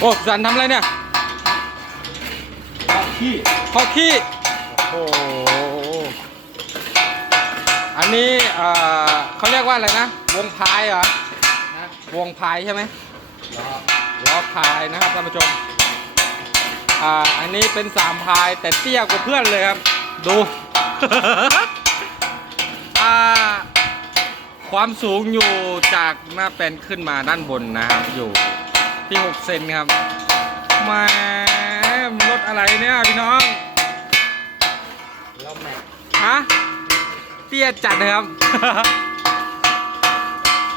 โอ้สันทำอะไรเนี่ยขี้พอขี้โอ้โหอันนี้เอ่อเขาเรียกว่าอะไรนะ วงพายเหรอนะวงพายใช่ไหมล้อล้อพายนะครับท่านผู้ชมอ่าอันนี้เป็นสามพายแต่เตี้ยกว่าเพื่อนเลยครับ ดูอ่าความสูงอยู่จากหน้าเป็นขึ้นมาด้านบนนะครับอยู่ ที่6เซนครับแหมรถอะไรเนี่ยพี่น้องล้อแม็กฮะเตี้ยจัดเลยครับ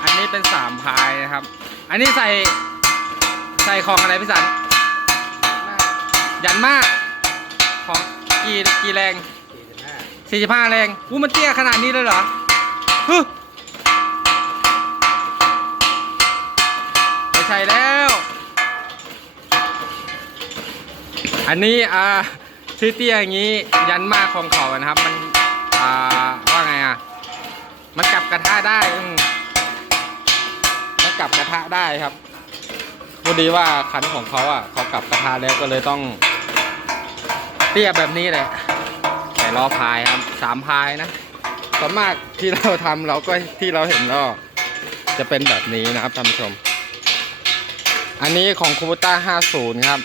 อันนี้เป็นสามพายนะครับ อันนี้ใส่ใส่ของอะไรพี่สันหยันมากของกี่กี่แรงสี่สิบห้าแรงอู้มันเตี้ยขนาดนี้เลยเหรอฮึไม่ใช่แล้ว อันนี้อ่าที่เตี้ยอย่างนี้ยันมากของเขานะครับ มันอ่าว่าไงอะมันกลับกระทะได้อืมันกลับกระทะได้ครับพอดีว่าคันของเขาอะเขากลับกระทะแล้วก็เลยต้อง เตี้ยแบบนี้เลยแต่ล้อพายครับสามพายนะส่วนมากที่เราทำเราก็ที่เราเห็นก็จะเป็นแบบนี้นะครับท่านผู้ชม อันนี้ของคูบูต้า50 ครับ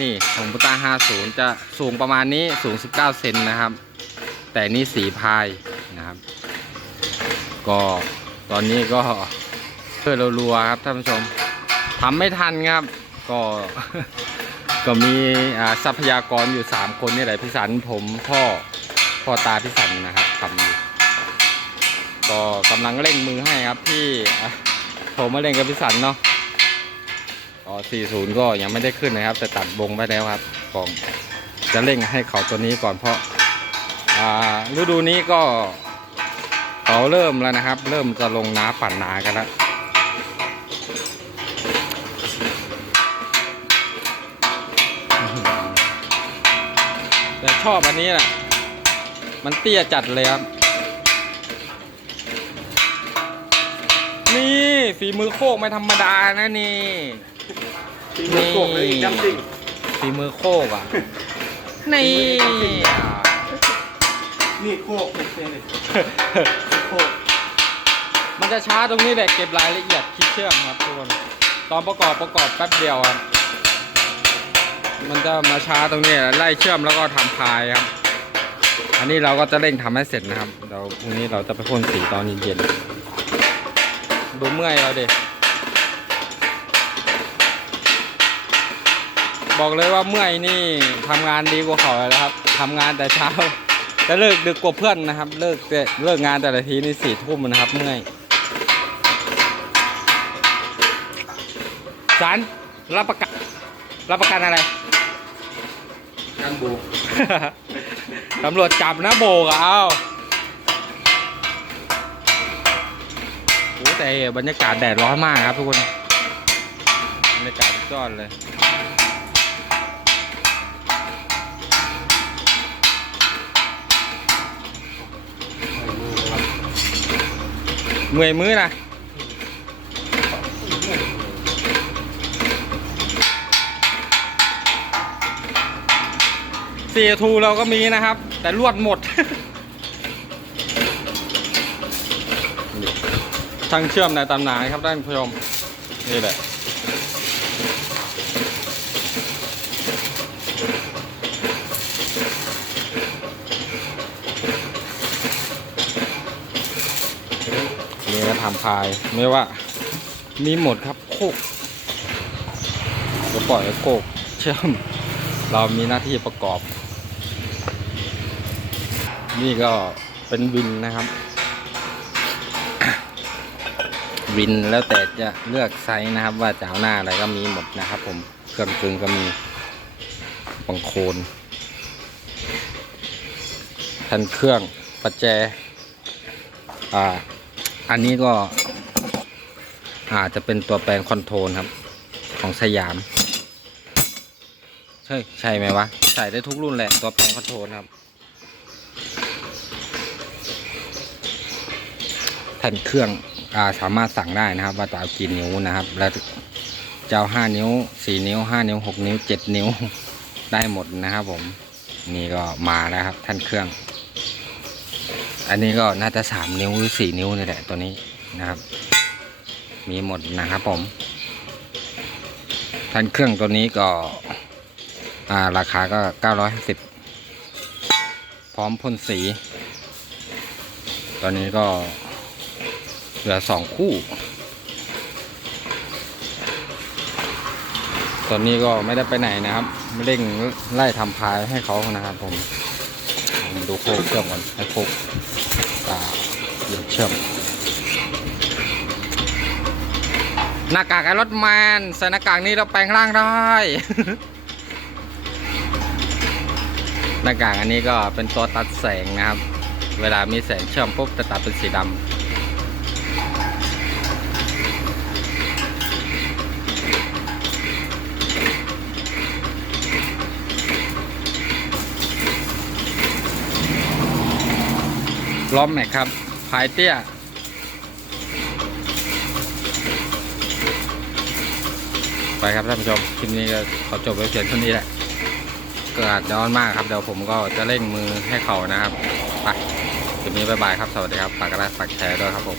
นี่ของคูบูต้า50 จะสูงประมาณนี้สูง 19 เซนนะครับ แต่นี่สีพายนะครับ ก็ตอนนี้ก็เพื่อเรารัวครับท่านผู้ชมทำไม่ทันครับ ก็ก็มีทรัพยากรอยู่ 3 คนนี่แหละพี่สันผมพ่อพ่อตาพี่สันนะครับทำอยู่ก็กำลังเร่งมือให้ครับที่อะโทรมาเล่นกับพี่สันเนาะ อ๋อ 40 ก็ยังไม่ได้ขึ้นนะครับ แต่ตัดวงไปแล้วครับกองจะเร่งให้เขาตัวนี้ก่อนเพราะอ่าฤดูนี้ก็เขาเริ่มแล้วนะครับ เริ่มจะลงน้าปั่นนากันแล้วแต่ชอบอันนี้แหละมันเตี้ยจัดเลยครับ นี่ฝีมือโคกไม่ธรรมดานะนี่ ตีมือโกกเลยอีกจัมซิ่งฝีมือโคกอะ นี่นี่โคกเป็นเซนเลยโคกมันจะช้าตรงนี้แหละเก็บรายละเอียดคิดเชื่อมครับทุกคนตอนประกอบประกอบแป๊บเดียวครับ มันจะมาช้าตรงนี้ไล่เชื่อมแล้วก็ทำพายครับ อันนี้เราก็จะเร่งทำให้เสร็จนะครับเดี๋ยวพรุ่งนี้เราจะไปพ่นสีตอนเย็นๆดูเมื่อยเราเด็ บอกเลยว่าเมื่อยนี่ทำงานดีกว่าเขาแล้วครับทำงานแต่เช้าจะเลิกดึกกว่าเพื่อนนะครับ เลิกแต่เลิกงานแต่ละทีนี่สี่ทุ่มนะครับเมื่อยสารรับประกันรับประกันอะไรกันบูตำรวจจับนะโบกอะเอาโอ้แต่บรรยากาศแดดร้อนมากครับทุกคน บรรยากาศสุดยอดเลย เมื่อยมือนะเสียทูเราก็มีนะครับ แต่ลวดหมด ทางเชื่อมในตำนานครับท่านผู้ชม นี่แหละ นี่ก็ทำพายไม่ว่า มีหมดครับโคกจะปล่อยโคกเชื่อม เรามีหน้าที่ประกอบ นี่ก็เป็นวินนะครับ วินแล้วแต่จะเลือกไซส์นะครับ ว่าจะเอาหน้าอะไรก็มีหมดนะครับ ผมเครื่องกึงก็มีบังโคนแผ่นเครื่องประแจอ่า อันนี้ก็อาจจะเป็นตัวแปลงคอนโทรลครับ ของสยาม ใช่ใช่ไหมวะ ใส่ได้ทุกรุ่นแหละตัวแปลงคอนโทรลครับ แผ่นเครื่องอาสามารถสั่งได้นะครับ ว่าจะเอากี่นิ้วนะครับ แล้วเจ้าห้านิ้วสี่นิ้วห้านิ้วหกนิ้วเจ็ดนิ้วได้หมดนะครับผม นี่ก็มาแล้วครับ ท่านเครื่อง อันนี้ก็น่าจะสามนิ้วหรือสี่นิ้วนี่แหละตัวนี้นะครับ มีหมดนะครับผมท่านเครื่องตัวนี้ก็ราคาก็ 950 พร้อมพ่นสี ตอนนี้ก็เหลือสองคู่ ตอนนี้ก็ไม่ได้ไปไหนนะครับเร่งไล่ทำพายให้เขานะครับผม ผมดูโคกเชื่อมก่อนให้โคก ชื่อมหน้ากากไอรถแมนใส่หน้ากากนี้เราแปลงร่างได้ หน้ากากอันนี้ก็เป็นตัวตัดแสงนะครับ เวลามีแสงเชื่อมปุ๊บจะตัดเป็นสีดำล้อมแม็กครับายเตี้ย ไปครับท่านผู้ชมคลิปนี้ก็ขอจบไว้เพียงเท่านี้แหละเกิดร้อนมากครับเดี๋ยวผมก็จะเร่งมือให้เขานะครับไปคลิปนี้บายบายครับสวัสดีครับฝากกดไลค์ฝากแชร์ด้วยครับผม